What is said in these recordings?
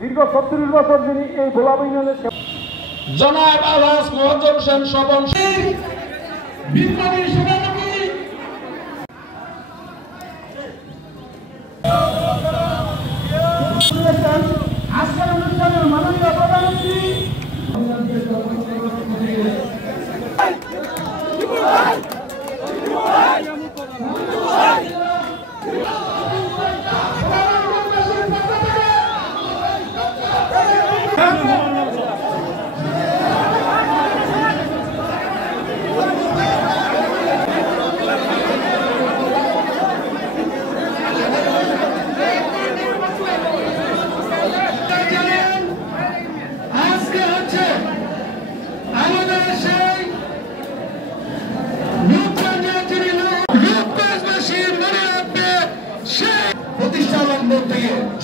দীর্ঘ ৩৬ বছর যিনি এই ভোলাব ইউনিয়নের জনাব আলহাজ মোহাম্মদ হোসেন স্বপন বিপ্লবী সভাপতি আজকের অনুষ্ঠানের মাননীয় প্রধানমন্ত্রী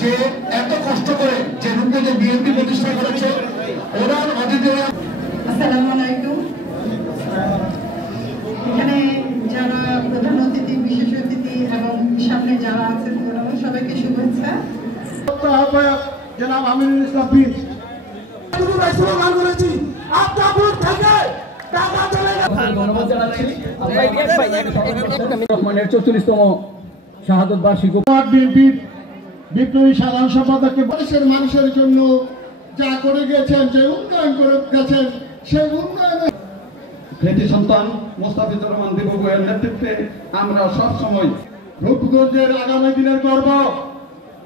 যে এত কষ্ট করে যে রূপে বিএনপি প্রতিষ্ঠা করেছে ওনার অতিথিরা। আসসালামু আলাইকুম। এখানে যারা প্রধান অতিথি, বিশেষ অতিথি এবং সামনে যারা আছেন ওনারা সবাইকে শুভেচ্ছা। আহ্বায়ক জনাব আমিনুল ইসলাম বীর স্লোগান করেছি আত্মাপুর থেকে টাকা চলে গেছে। ধন্যবাদ জানাচ্ছি। রহমানের 44তম শাহাদত বার্ষিকী বিএনপির বিপ্লবী সাধারণ সম্পাদককে দেশের মানুষের জন্য যা করে গেছেন, যে উন্নয়ন করে গেছেন, সেই উন্নয়নে কৃতি সন্তান মোস্তাফিজুর রহমান দিবুয়ের নেতৃত্বে আমরা সবসময় রূপগঞ্জের আগামী দিনের গর্ব,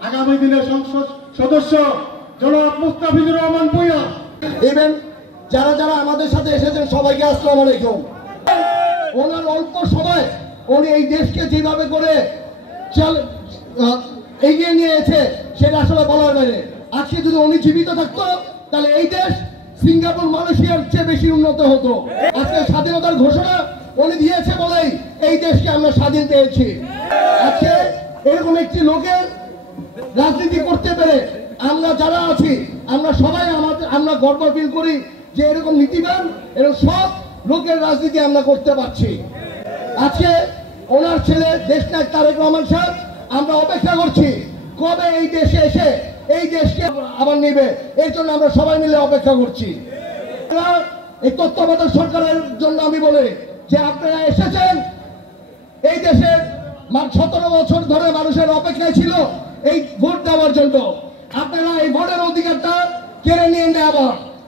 আগামী দিনের সংসদ সদস্য জনাব মুস্তাফিজুর রহমান ভূঁইয়া। ইভেন যারা যারা আমাদের সাথে এসেছেন সবাইকে আসসালামু আলাইকুম। ওনার অল্প সময় উনি এই দেশকে যেভাবে করে এগিয়ে নিয়েছে সেটা আসলে বলার বাইরে। আজকে যদি উনি জীবিত থাকতো তাহলে এই দেশ সিঙ্গাপুর, মালয়েশিয়ার চেয়ে বেশি উন্নত হতো। আজকে স্বাধীনতার ঘোষণা উনি দিয়েছে বলেই এই দেশকে আমরা স্বাধীন পেয়েছি। আজকে এরকম একটি লোকের রাজনীতি করতে পেরে আমরা যারা আছি আমরা সবাই আমরা গর্ব ফিল করি যে এরকম নীতিবান, এরকম সব লোকের রাজনীতি আমরা করতে পারছি। আজকে ওনার ছেলে দেশনায়ক তারেক রহমান সাহেব, আমরা অপেক্ষা করছি কবে এই দেশে এসে এই দেশকে আবার নেবে, এর জন্য আমরা সবাই মিলে অপেক্ষা করছি। এই তত্ত্বাবধায়ক সরকারের জন্য আমি বলি যে আপনারা এসেছেন এই দেশের 17 বছর ধরে মানুষের অপেক্ষায় ছিল এই ভোট দেওয়ার জন্য। আপনারা এই ভোটের অধিকারটা কেড়ে নিয়ে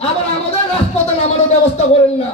আবার আমাদের রাজপথে নামানোর ব্যবস্থা করেন না।